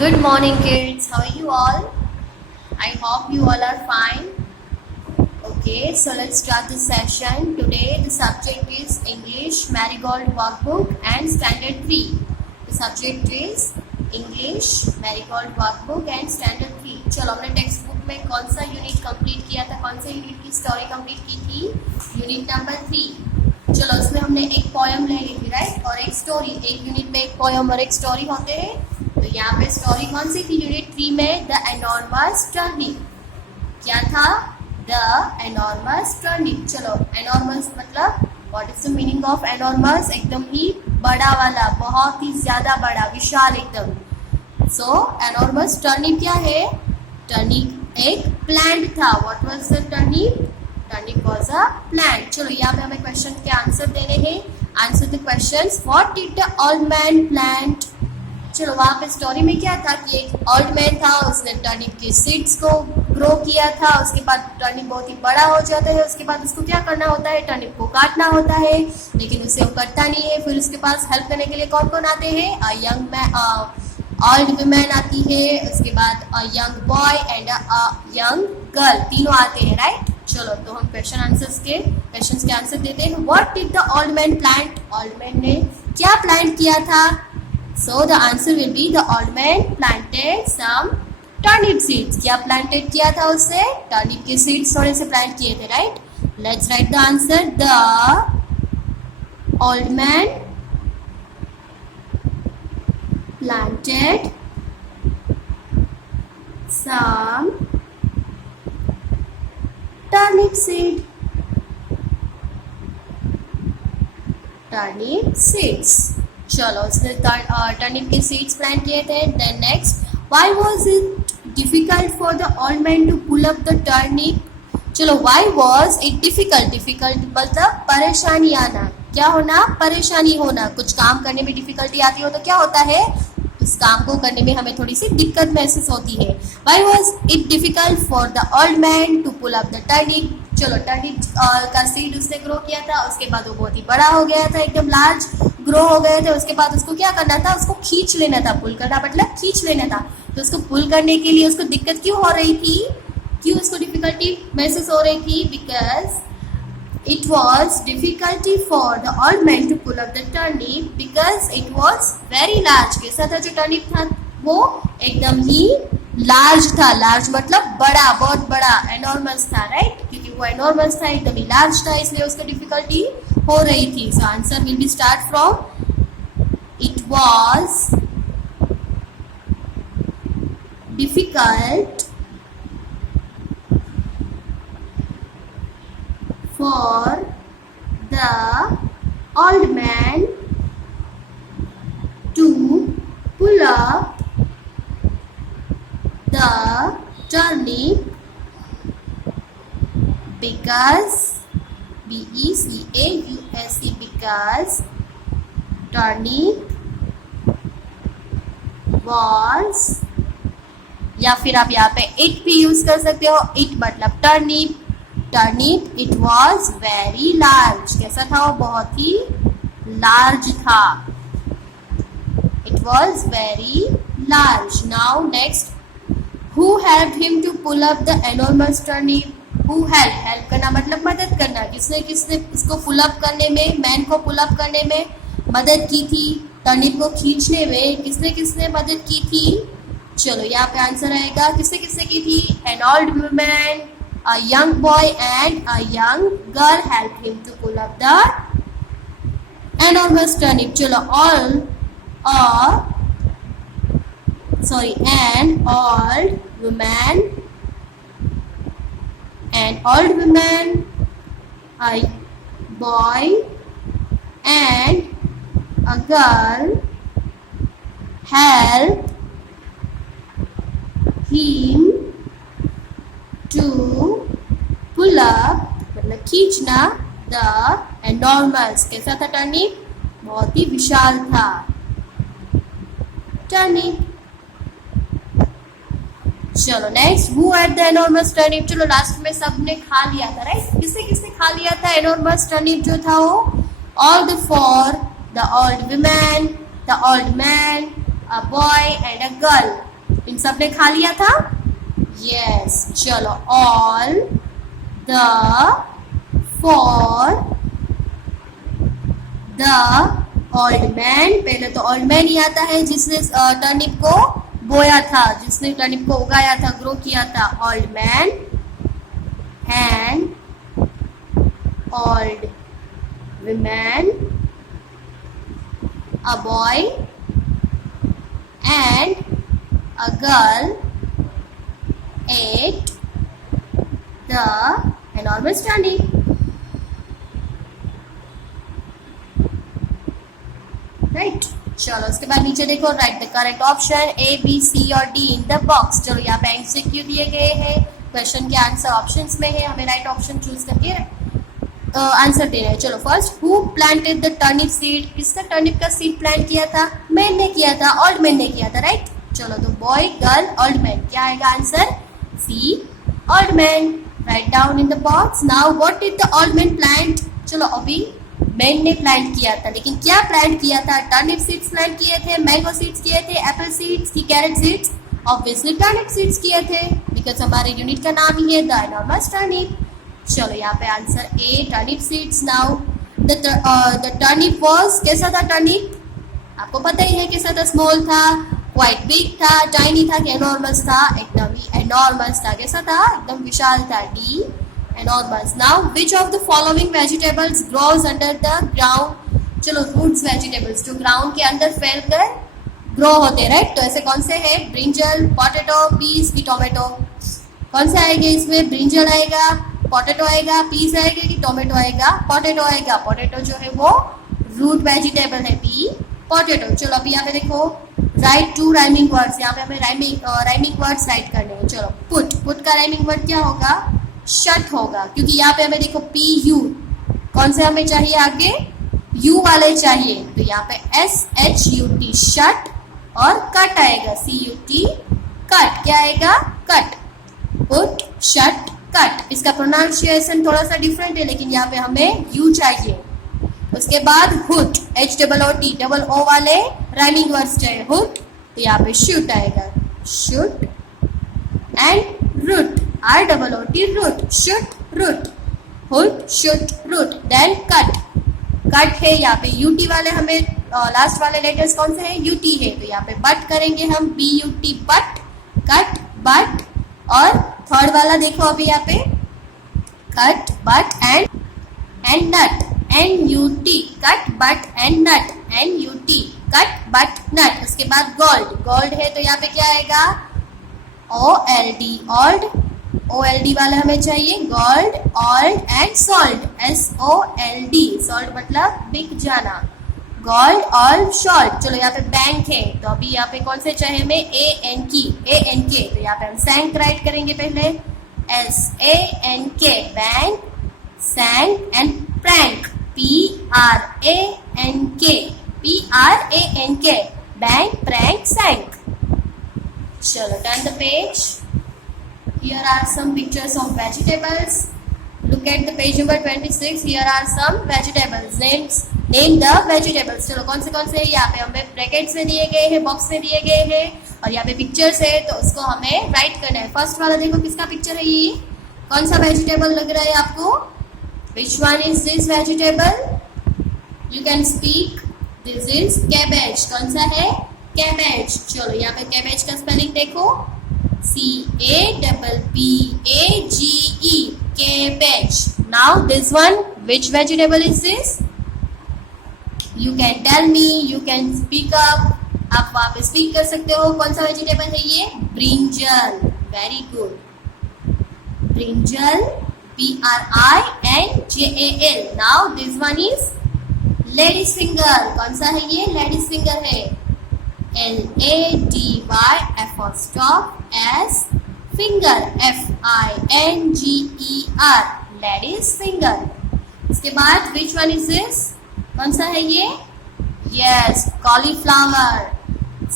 Good morning, kids. How are you all? I hope you all are fine. Okay, so let's start the session. Today, the subject is English Marigold Workbook and Standard 3. The subject is English Marigold Workbook and Standard 3. चलो हमने text book में कौन सा unit complete किया था, कौन सा unit की स्टोरी कंप्लीट की थी? Unit number 3. चलो उसमें हमने एक पोयम ले ली थी, राइट, और एक स्टोरी. एक यूनिट में एक पोयम और एक स्टोरी होते हैं. तो यहाँ पे स्टोरी कौन सी थी? यूनिट 3 में द एनॉर्मस टर्निप. क्या था? The enormous turnip. चलो, एनॉर्मस मतलब what is the meaning of enormous? एकदम ही बड़ा वाला, बहुत ही ज्यादा बड़ा, विशाल एकदम. सो एनॉर्मस टर्निप क्या है? टर्निप एक प्लांट था. What was the turnip? Turnip was a plant. चलो यहाँ पे हमें क्वेश्चन के आंसर देने हैं. Answer the questions. What did the old man plant? चलो वहाँ पे स्टोरी में क्या था कि एक ओल्ड मैन था, उसने टर्निप के सीड्स को ग्रो किया था. उसके बाद टर्निप बहुत ही बड़ा हो जाता है. उसके बाद उसको क्या करना होता है? टर्निप को काटना होता है, लेकिन उसे वो कटता नहीं है. फिर उसके पास हेल्प करने के लिए कौन कौन आते हैं? A young man, old women आती है. उसके बाद a young boy and a young girl, तीनों आते हैं, राइट. चलो तो हम क्वेश्चंस के आंसर देते हैं. What did the old man plant? Old man ने क्या प्लांट किया था? So the answer will be the old man planted some turnip seeds. क्या planted किया था उसने? turnip के seeds थोड़े से plant किए थे, right? Let's write the answer. The old man planted some turnip seed. Turnip seeds. चलो उसने टर्निप के सीड्स प्लांट किए थे. Then next, why was it difficult for the old man to pull up the turnip? चलो why was it difficult? Difficult मतलब परेशानी आना. क्या होना? परेशानी होना. कुछ काम करने में डिफिकल्टी आती हो तो क्या होता है? उस काम को करने में हमें थोड़ी सी दिक्कत महसूस होती है. Why was it difficult for the old man to pull up the turnip? चलो टर्निप का सीड उसने ग्रो किया था. उसके बाद वो बहुत ही बड़ा हो गया था, एकदम लार्ज ग्रो हो गए थे. उसके बाद उसको क्या करना था? उसको खींच लेना था. पुल करना मतलब खींच लेना था. तो उसको पुल करने के लिए उसको दिक्कत क्यों हो रही थी? क्यों उसको डिफिकल्टी महसूस हो रही थी? Because it was difficulty for the old man to pull up the turnip because it was very large. कैसा था जो टर्निप था? वो एकदम ही लार्ज था. लार्ज मतलब बड़ा, बहुत बड़ा, एनॉर्मस था, राइट. क्योंकि वो एनॉर्मस था, एकदम ही लार्ज था, इसलिए उसको डिफिकल्टी हो रही थी. So answer will be start from it was difficult for the old man to pull up the turnip because BECAUSE because turnip was, या फिर आप यहाँ पे it भी यूज कर सकते हो. it मतलब turnip it was very large. कैसा था वो? बहुत ही लार्ज था. it was very large. Now next, who helped him to pull up the enormous turnip? Who help करना मतलब मदद करना. किसने इसको पुल अप करने में, मैन को पुल अप करने में मदद की थी? टर्निप को खींचने में किसने मदद की थी? चलो यहाँ पे आंसर आएगा. किसने की थी? an old woman, a young boy and a young girl helped him to pull up the enormous turnip. चलो an old woman, a boy and a girl helped him to pull up मतलब खींचना the enormous. कैसा था turnip? बहुत ही विशाल था turnip. चलो next, who at the enormous turnip? चलो last में सबने खा लिया था, राइट. किसने खा लिया था एनॉर्मस टर्निप जो था वो? All the four, the old woman, the old man, a boy and a girl. सबने खा लिया था? यस, चलो all the for the old man, पहले तो ओल्ड मैन ही आता है जिसने टर्निप को बोया था, जिसने टर्निप को उगाया था, ग्रो किया था. Old man and old woman, a boy and a girl ate the enormous turnip. Right, चलो उसके बाद नीचे देखो, right the correct option A B C और डी इन द बॉक्स. चलो यहाँ पे एमसीक्यू दिए गए हैं, क्वेश्चन के आंसर ऑप्शंस में है, हमें राइट ऑप्शन चूज करके आंसर देना है. चलो first, who planted the turnip seed, किसने टर्निप का सीड प्लांट किया था? मैन ने किया था, ओल्ड मैन ने किया था. राइट, चलो तो बॉय गर्ल ओल्ड मैन, क्या आएगा answer? C, old man. Right down in the box. Now what did the old man plant? चलो अभी मैन ने प्लांट किया था, लेकिन क्या प्लांट किया था? टर्निप सीड्स प्लांट किए थे, मैंगो सीड्स किए थे, एप्पल सीड्स की, carrot seeds, obviously turnip seeds किए थे, बिकॉज हमारे यूनिट का नाम ही है द एनॉर्मस टर्निप. चलो यहाँ पे answer A, turnip seeds. Now the turnip was, कैसा था टर्निप? आपको पता ही है कैसा था, स्मॉल था, क्वाइट बिग था, टाइनी था कि एनॉर्मस था? एकदम ही एनॉर्मस था. कैसा था? एकदम विशाल था. D, enormous. Now which of the following vegetables grows under the ground? चलो रूट्स वेजिटेबल्स जो ग्राउंड के अंदर फैल कर ग्रो होते, राइट, तो ऐसे कौन से है? ब्रिंजल, पोटैटो, पीस की टोमेटो? कौन से आएंगे इसमें? ब्रिंजल आएगा, पोटैटो आएगा, पीस आएगा कि टोमेटो आएगा? पोटैटो आएगा. पोटैटो जो है वो रूट वेजिटेबल है, पी, पोटैटो. चलो अभी यहाँ पे देखो, राइट टू राइमिंग वर्ड्स, यहाँ पे हमें राइमिंग वर्ड्स राइट करने हैं. चलो पुट, पुट का राइमिंग वर्ड क्या होगा? शट होगा, क्योंकि यहाँ पे हमें देखो पी यू, कौन से हमें चाहिए आगे? यू वाले चाहिए, तो यहाँ पे S H U T, shut, और कट आएगा, सी यू टी, कट. क्या आएगा? कट. Put, shut, cut. इसका प्रोनाउंसिएशन थोड़ा सा डिफरेंट है, लेकिन यहाँ पे हमें यू चाहिए. उसके बाद hoot, H double O T, double O वाले राइमिंग वर्ड्स चाहिए. हुट, तो यहाँ पे शूट आएगा, shoot, and root, R double O T, root, shoot, root, hoot, shoot, root. Then cut, cut है यहाँ पे यूटी वाले, हमें लास्ट वाले लेटर्स कौन से हैं? यूटी है, तो यहाँ पे बट करेंगे हम, B U T, but, cut, but. और थर्ड वाला देखो अभी यहाँ पे, cut, but and nut, N U T, cut, but and nut, N U T, cut, but, nut. उसके बाद गोल्ड, गोल्ड है तो यहाँ पे क्या आएगा? O L D, old, O L D वाला हमें चाहिए, gold, old, and sold, S O L D, sold मतलब बिक जाना, गोल्ड, ओल्ड, सॉल्ट. चलो यहाँ पे बैंक है, तो अभी यहाँ पे कौन से चाहिए हमें? ए एन की, ए एन के, तो यहाँ पे हम सैंक राइट करेंगे पहले, S A N K, bank, sank, and prank, P R A N K, P R A N K, bank, prank, sank. चलो turn the page. Here are some pictures of vegetables. Look at the page number 26. Here are some vegetables. Name the vegetables. चलो कौन से हैं? यहाँ पे हमें brackets में दिए गए हैं, बॉक्स में दिए गए हैं, और यहाँ पे पिक्चर्स है, तो उसको हमें राइट करना है. फर्स्ट वाला देखो किसका पिक्चर है ये? कौन सा वेजिटेबल लग रहा है आपको? Which one is this vegetable? You can speak. This is cabbage. कौन सा है? कैबेज. चलो यहाँ पे कैबेज का स्पेलिंग देखो, CAPPAGE, cabbage. Now this one, which vegetable is this? You can tell me, you can speak up. आप वहाँ पे स्पीक कर सकते हो. कौन सा वेजिटेबल है ये? Brinjal. Very good. Brinjal, BRINJAL. Now this one is ladies finger. कौन सा है ये? लेडीज फिंगर है, LADYFOSTOP finger, FINGER, ladies finger. इसके बाद विच वन इज दिस? कौन सा है ये? Yes, cauliflower,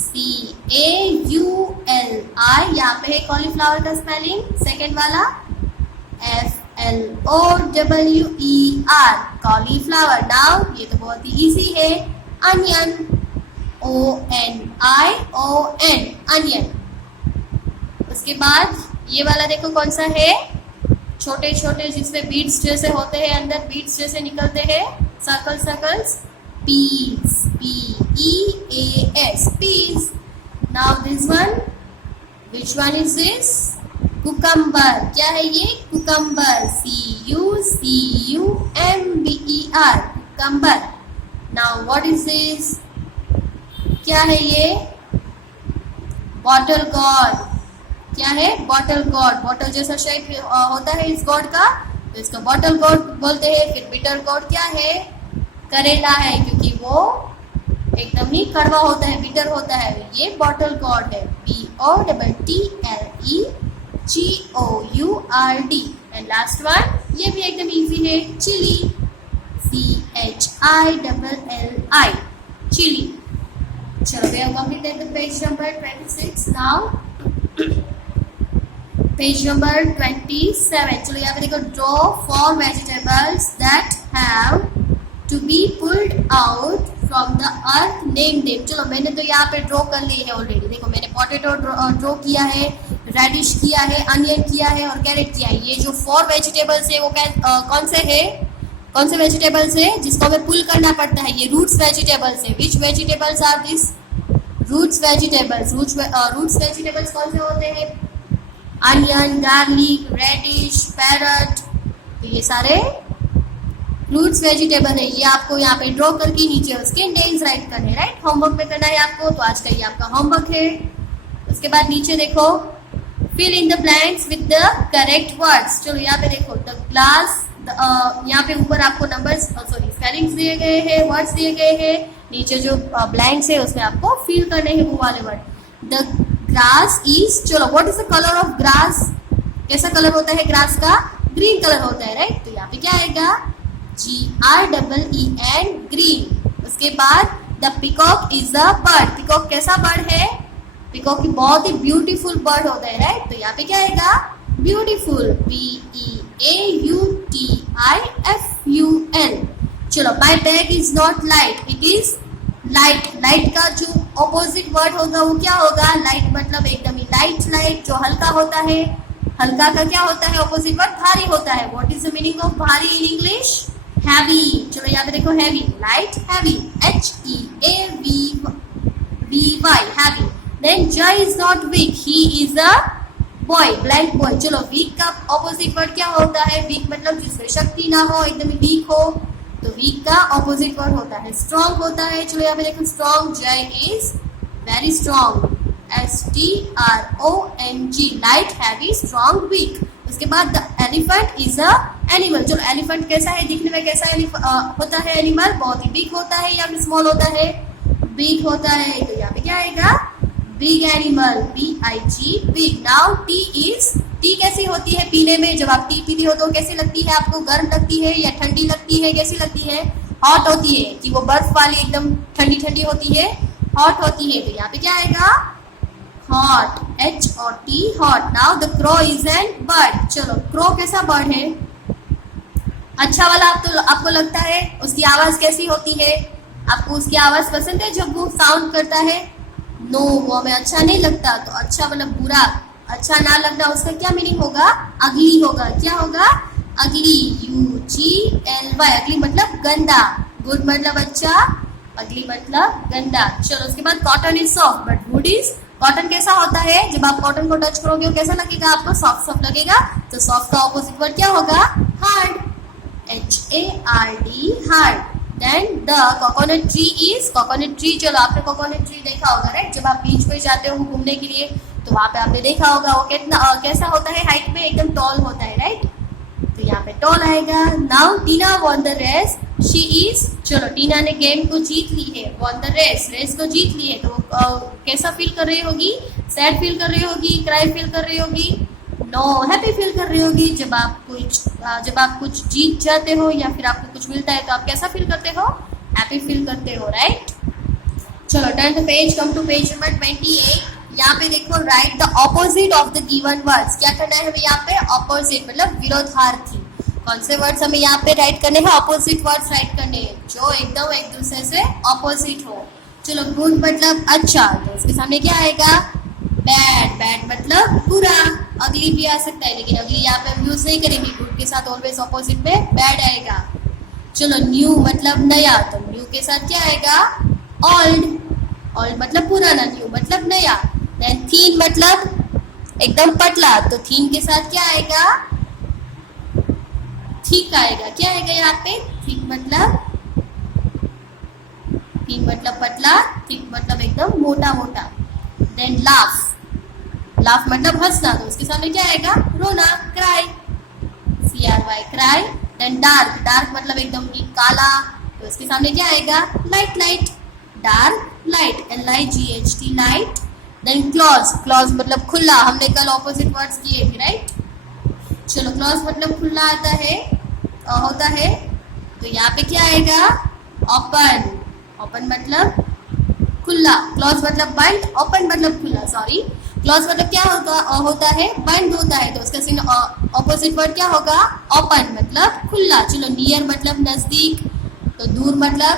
CAULI. यहाँ पे है कॉलीफ्लावर का स्पेलिंग. सेकेंड वाला FLOWER, कॉलीफ्लावर. नाउ ये तो बहुत ही इजी है. Onion, ONION, onion. उसके बाद ये वाला देखो कौन सा है, छोटे छोटे जिसमें बीड्स जैसे होते हैं, अंदर बीड्स जैसे निकलते हैं, circle circles, peas, P-E-A-S, peas. Now this one, which one is this? Cucumber. क्या है ये? Cucumber, C-U-C-U-M-B-E-R, cucumber. Now what is this? क्या है ये? Bottle gourd. क्या है? Bottle gourd. बॉटल जैसा शेप होता है इस गॉर्ड का, तो इसको बॉटल गॉर्ड बोलते हैं. फिर बिटर गॉर्ड क्या है? करेला है, क्योंकि वो एकदम ही कड़वा होता है, बिटर होता है. ये बॉटल गॉर्ड है, BOTTLEGOURD. एंड लास्ट वन, ये भी एकदम इजी है, चिली, CHILLI, चिली. चलो, we have completed the page number 26. Now page number 27. चलो यहाँ पे देखो, draw 4 vegetables that have to be pulled out from the earth, name them. चलो मैंने तो यहाँ पे ड्रॉ कर ली है ऑलरेडी. देखो मैंने पोटैटो ड्रॉ किया है, रेडिश किया है, अनियन किया है और कैरेट किया है. ये जो 4 वेजिटेबल्स है वो कौन से है? कौन से वेजिटेबल्स है जिसको हमें पुल करना पड़ता है? ये रूट्स वेजिटेबल्स है. Which vegetables are this? Roots vegetables. Roots vegetables कौन से होते हैं? Onion, garlic, radish, parrot. तो ये सारे रूट्स वेजिटेबल है. ये आपको यहाँ पे ड्रॉ करके नीचे उसके नेम्स राइट करने, राइट? होमवर्क में करना है आपको, तो आज का ये आपका होमवर्क है. उसके बाद नीचे देखो, fill in the blanks with the correct words. चलो यहाँ पे देखो, द ग्लास, यहाँ पे ऊपर आपको नंबर्स सॉरी स्पेलिंग्स दिए गए हैं, वर्ड्स दिए गए हैं. नीचे जो ब्लैंक्स है उसमें आपको फिल करने हैं वो वाले वर्ड. द ग्रास इज, चलो what is the colour of grass? कैसा कलर होता है ग्रास का? ग्रीन कलर होता है, राइट? तो यहाँ पे क्या आएगा? GREEN, green. उसके बाद the peacock is a bird. Peacock कैसा बर्ड है? पिकॉक की बहुत ही ब्यूटीफुल बर्ड होता है, राइट? तो यहाँ पे क्या आएगा? Beautiful, BEAUTIFUL. चलो, my bag is not light, it is light. Light का जो ऑपोजिट वर्ड होगा वो क्या होगा? लाइट मतलब एकदम ही लाइट, लाइट जो हल्का होता है. हल्का का क्या होता है ऑपोजिट वर्ड? भारी होता है. What is the meaning of भारी इन इंग्लिश? हैवी. चलो यहाँ पे देखो, heavy, light, heavy, HEAVY, heavy. Then Jay is not weak, he is a boy, blank boy. चलो, वीक का ऑपोजिट वर्ड क्या होता है? वीक मतलब जिसमें शक्ति ना हो, एकदम ही वीक हो. तो वीक का ऑपोजिट वर्ड होता है स्ट्रॉन्ग होता है. चलो यहाँ पे देखो, strong, Jay is very strong, STRONG, light, heavy, strong, weak. उसके बाद the elephant is a animal. चलो, एलिफेंट कैसा है दिखने में? कैसा होता है एनिमल? बहुत ही बिग होता है या फिर स्मॉल होता है? बिग होता है. तो यहाँ पे क्या आएगा? Big animal, BIG, big. Now T is, T कैसी होती है पीने में? जब आप टी पीते हो तो कैसी लगती है आपको? गर्म लगती है या ठंडी लगती है? कैसी लगती है? हॉट होती है, कि वो बर्फ वाली एकदम ठंडी ठंडी होती है? हॉट होती है. तो यहाँ पे क्या आएगा? Hot, HOT, hot. Now the crow is an bird. चलो, क्रो कैसा बर्ड है? अच्छा वाला आपको लगता है? उसकी आवाज कैसी होती है? आपको उसकी आवाज पसंद है जब वो साउंड करता है? नो, वो हमें अच्छा नहीं लगता. तो अच्छा मतलब बुरा, अच्छा ना लगना, उसका क्या मीनिंग होगा? अगली होगा. क्या होगा? अगली, UGLY. अगली मतलब गंदा. गुड मतलब अच्छा, अगली मतलब गंदा. चलो, उसके बाद cotton is soft but would is, cotton कैसा होता है? जब आप कॉटन को टच करोगे वो कैसा लगेगा आपको? सॉफ्ट सॉफ्ट लगेगा. तो सॉफ्ट का ऑपोजिट वर्ड क्या होगा? Hard, HARD, hard. Then the coconut tree is, coconut tree. चलो, आपने कोकोनट ट्री देखा होगा, राइट? जब आप बीच पे जाते हो घूमने के लिए तो वहां पे आपने देखा होगा वो कितना कैसा होता है? हाइट में एकदम टॉल होता है, राइट? तो यहाँ पे टॉल आएगा. Now Tina won the race, she is, चलो टीना ने गेम को जीत ली है. वॉन द रेस, रेस को जीत ली है. तो कैसा फील कर रही होगी? सैड फील कर रही होगी? क्राई फील कर रही होगी? नो, हैप्पी फील कर रही होगी. जब आप कुछ जीत जाते हो या फिर आपको कुछ मिलता है तो आप कैसा फील करते हो? हैप्पी फील करते हो, राइट? चलो, turn the page, come to page number 28. यहाँ पे देखो, right the opposite of the given words. क्या करना है हमें यहाँ पे? ऑपोजिट मतलब विरोधार्थी. कौन से वर्ड्स हमें यहाँ पे राइट करने हैं? ऑपोजिट वर्ड्स राइट करने हैं जो एकदम एक दूसरे से ऑपोजिट हो. चलो, गुड मतलब अच्छा, तो इसके सामने क्या आएगा? बैड, बैड मतलब बुरा. अगली भी आ सकता है, लेकिन अगली यहाँ पे हम यूज नहीं करेंगे। गुड के साथ ऑलवेज ऑपोजिट में बैड आएगा। चलो न्यू मतलब नया, तो न्यू के साथ क्या आएगा? ओल्ड। ओल्ड मतलब पुराना, न्यू मतलब नया। देन थीन मतलब एकदम पतला, तो थीन के साथ क्या आएगा? थिक आएगा। क्या आएगा यहाँ पे? थिक मतलब पतला, थिक मतलब एकदम मोटा मोटा। Then laugh. लाफ मतलब हंसना, तो उसके सामने क्या आएगा? रोना, cry, CRY cry. Then dark. Dark मतलब एकदम काला, तो इसके सामने क्या आएगा? Light light, dark light, LIGHT light. Then close. Close मतलब खुला, हमने कल ऑपोजिट वर्ड्स किए थे, राइट? चलो क्लॉज मतलब खुला होता है, तो यहाँ पे क्या आएगा? ओपन। ओपन मतलब खुला, क्लोज मतलब बंद, ओपन मतलब खुला, सॉरी। क्लोज मतलब क्या होता है? बंद होता है, तो उसका ऑपोजिट वर्ड क्या होगा? ओपन मतलब खुला। चलो नियर मतलब नजदीक, तो दूर मतलब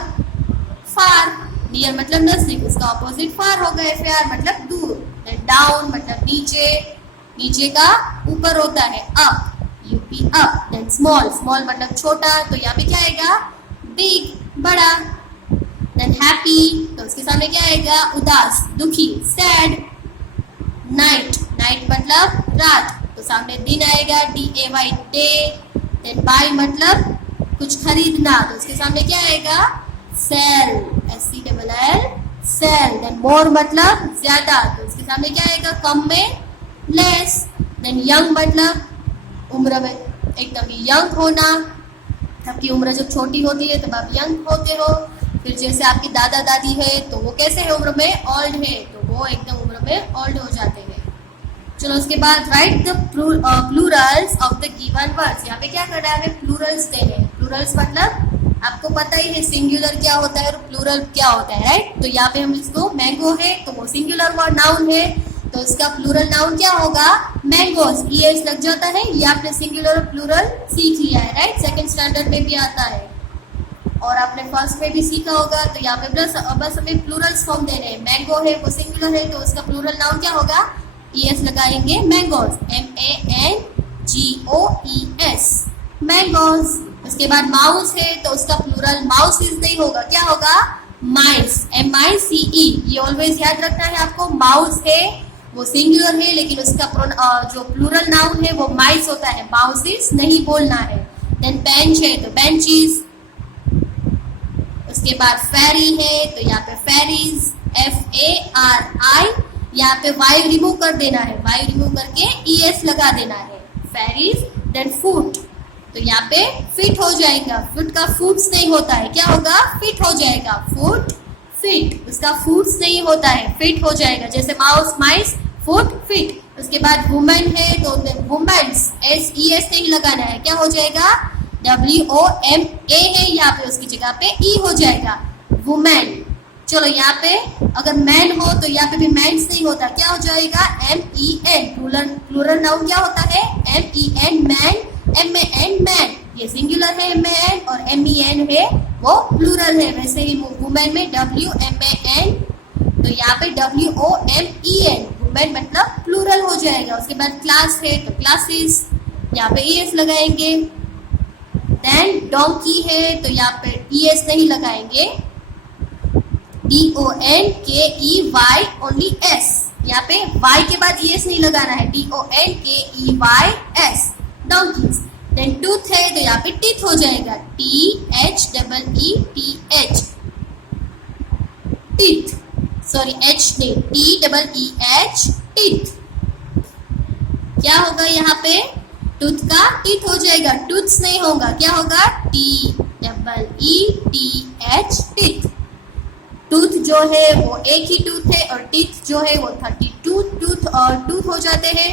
फार। नियर मतलब नजदीक, उसका ऑपोजिट फार होगा, FAR मतलब दूर। देन डाउन मतलब नीचे, नीचे का ऊपर होता है, up, UP up. Then small. Small मतलब छोटा, तो यहाँ पे क्या आएगा? बिग, बड़ा। देन हैप्पी, तो उसके सामने क्या आएगा? उदास, दुखी, सैड। नाइट। नाइट मतलब रात, तो सामने दिन आएगा, DAY डे। देन बाय मतलब कुछ खरीदना, तो उसके सामने क्या आएगा? Sell, SELL sell. Then more मतलब ज्यादा, तो उसके सामने क्या आएगा? कम में लेस। देन यंग मतलब उम्र में एकदम यंग होना, आपकी उम्र जब छोटी होती है तब आप यंग होते हो। फिर जैसे आपकी दादा दादी है, तो वो कैसे है उम्र में? ओल्ड है, तो वो एकदम उम्र में ओल्ड हो जाते हैं। चलो उसके बाद right the Plurals of the given words. यहाँ पे क्या करना है? हमें प्लूरल्स देने हैं। प्लूरल्स मतलब आपको पता ही है सिंगुलर क्या होता है और प्लूरल क्या होता है, राइट? तो यहाँ पे हम इसको मैंगो है, तो वो सिंगुलर वर्ड नाउन है, तो इसका प्लूरल नाउन क्या होगा? मैंगोज। ES लग जाता है, ये आपने सिंगुलर और प्लूरल सीख लिया है, राइट? सेकंड स्टैंडर्ड में भी आता है और आपने फर्स्ट में भी सीखा होगा। तो यहाँ पे बस हमें प्लूरल्स फॉर्म दे रहे हैं। मैंगो है वो सिंगुलर है, तो उसका प्लूरल नाउन क्या होगा? ES लगाएंगे, मैंगोज, MANGOES, मैंगोज। उसके बाद माउस है, तो उसका प्लूरल माउसेस नहीं होगा, क्या होगा? माइस, MICE। ये ऑलवेज याद रखना है आपको। माउस है वो सिंगुलर है, लेकिन उसका जो प्लूरल नाउन है वो माइस होता है, माउसेस नहीं बोलना है। देन बेंच है, तो बेंचीज। उसके बाद फेरी है, तो यहाँ पे फेरीज, FARI। यहाँ पे वाई रिमूव कर देना है, वाई रिमूव करके ES लगा देना है, फेरीज। देन फुट, तो यहाँ पे फिट हो जाएगा। फुट का फुट्स नहीं होता है, क्या होगा? फिट हो जाएगा, फुट फिट। उसका फुट्स नहीं होता है, फिट हो जाएगा, जैसे माउस माइस, फुट फिट। उसके बाद वुमेन है, तो वुमेन्स, SES नहीं लगाना है, क्या हो जाएगा? WOMA है, यहाँ पे उसकी जगह पे E हो जाएगा, वुमेन। चलो यहाँ पे अगर मैन हो, तो यहाँ पे भी मैन्स नहीं होता, क्या हो जाएगा? MEN। प्लूरल नाउन क्या होता है? MEN man, MAN man. ये सिंगुलर है मैन, और MEN है वो प्लूरल है। वैसे ही वुमेन में WMAN, तो यहाँ पे WOMEN, वुमेन मतलब प्लूरल हो जाएगा। उसके बाद क्लास है, तो क्लासेस, यहाँ पे ES लगाएंगे। देन डोंकी है, तो यहाँ पे ES नहीं लगाएंगे, DONKEY ओनली S। यहाँ पे Y के बाद ES नहीं लगाना है, DONKEYS, डोंकीज। देन टूथ है, तो यहाँ पे टीथ हो जाएगा, THEETH, टीथ, सॉरी H नहीं, TEEH, टीथ। क्या होगा यहाँ पे? टूथ का टीथ हो जाएगा, टूथ्स नहीं होगा, क्या होगा? TEETH, teeth. टूथ जो है वो एक ही टूथ है, और टीथ जो है वो 32 टूथ और टूथ हो जाते हैं,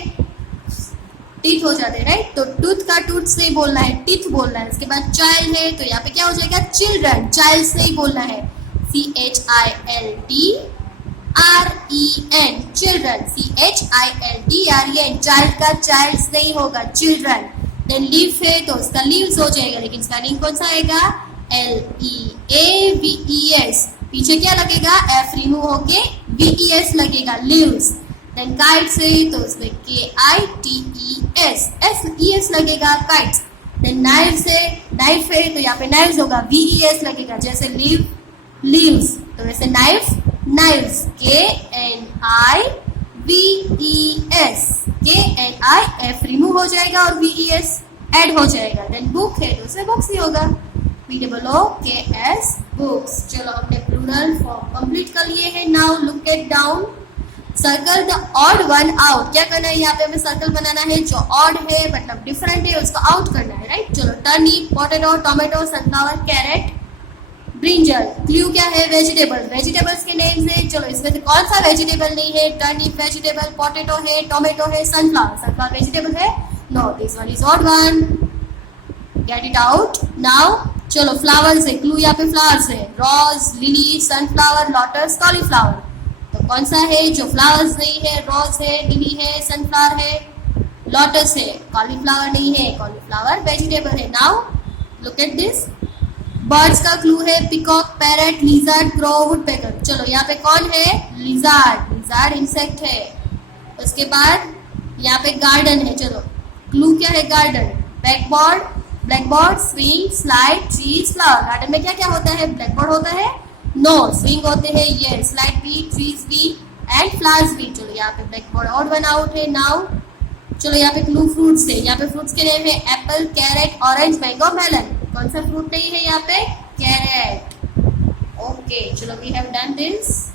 टीथ हो जाते हैं, राइट? तो टूथ का टूथ्स नहीं बोलना है, टीथ बोलना है। इसके बाद चाइल्ड है, तो यहाँ पे क्या हो जाएगा? चिल्ड्रन, चाइल्ड्स नहीं बोलना है, CHILDREN, चिल्ड्रन, CHILDREN, चाइल्ड का चाइल्ड्स नहीं होगा, चिल्ड्रन। देन लीफ है, तो उसका लीव्स हो जाएगा, लेकिन इसका लिंक कौन सा आएगा? LEAVES। पीछे क्या लगेगा? F रिमूव होके VES लगेगा, लीव्स। देन काइट्स है तो उसमें KITES, SES लगेगा काइट्स। देन नाइफ्स है तो यहाँ पे नाइफ्स होगा VES लगेगा, जैसे लीव लीव्स, तो वैसे knife knives KNIVES, KNIF remove हो जाएगा और VES ऐड हो जाएगा। देन बुक है तो उसमें बुक्स ही होगा, BOOKS बुक्स। चलो हमने प्लूरल फॉर्म कंप्लीट कर लिए हैं। Now look at down, circle the odd one out. क्या करना है, यहाँ पे हमें सर्कल बनाना है, जो ऑड है मतलब डिफरेंट है उसको आउट करना है, राइट। चलो turnip, potato, tomato, sunflower, carrot, brinjal. Clue क्या है, वेजिटेबल, वेजिटेबल्स के नेम्स है। चलो इसमें से कौन सा वेजिटेबल नहीं है, टर्निप वेजिटेबल, पोटैटो है, टोमेटो है, सनफ्लावर, सनफ्लावर वेजिटेबल है, no, this one is odd one, get it out now. चलो फ्लावर्स है, क्लू यहाँ पे फ्लावर्स है, rose, lily, sunflower, lotus, cauliflower. तो कौन सा है जो फ्लावर्स नहीं है, रोज है, लिली है, सनफ्लावर है, लोटस है, कॉलीफ्लावर नहीं है, कॉलीफ्लावर वेजिटेबल है। Now look at this, birds का क्लू है peacock, parrot, lizard, crow, woodpecker. चलो यहाँ पे कौन है, लिजर्ड, लिजर्ड इंसेक्ट है। उसके बाद यहाँ पे गार्डन है, चलो क्लू क्या है, garden, backboard, blackboard, swing, slide, trees, flower. Garden में क्या क्या होता है, ब्लैकबोर्ड होता है, नो, स्विंग होते हैं, ये स्लाइड भी, ट्रीज भी एंड फ्लावर्स भी। चलो यहाँ पे ब्लैकबोर्ड और वन आउट है। नाउ चलो यहाँ पे क्लू फ्रूट्स है, यहाँ पे फ्रूट्स के नेम है apple, carrot, orange, mango, melon. कौन सा फ्रूट नहीं है यहाँ पे, कैरेट। ओके चलो वी हैव डन दिस।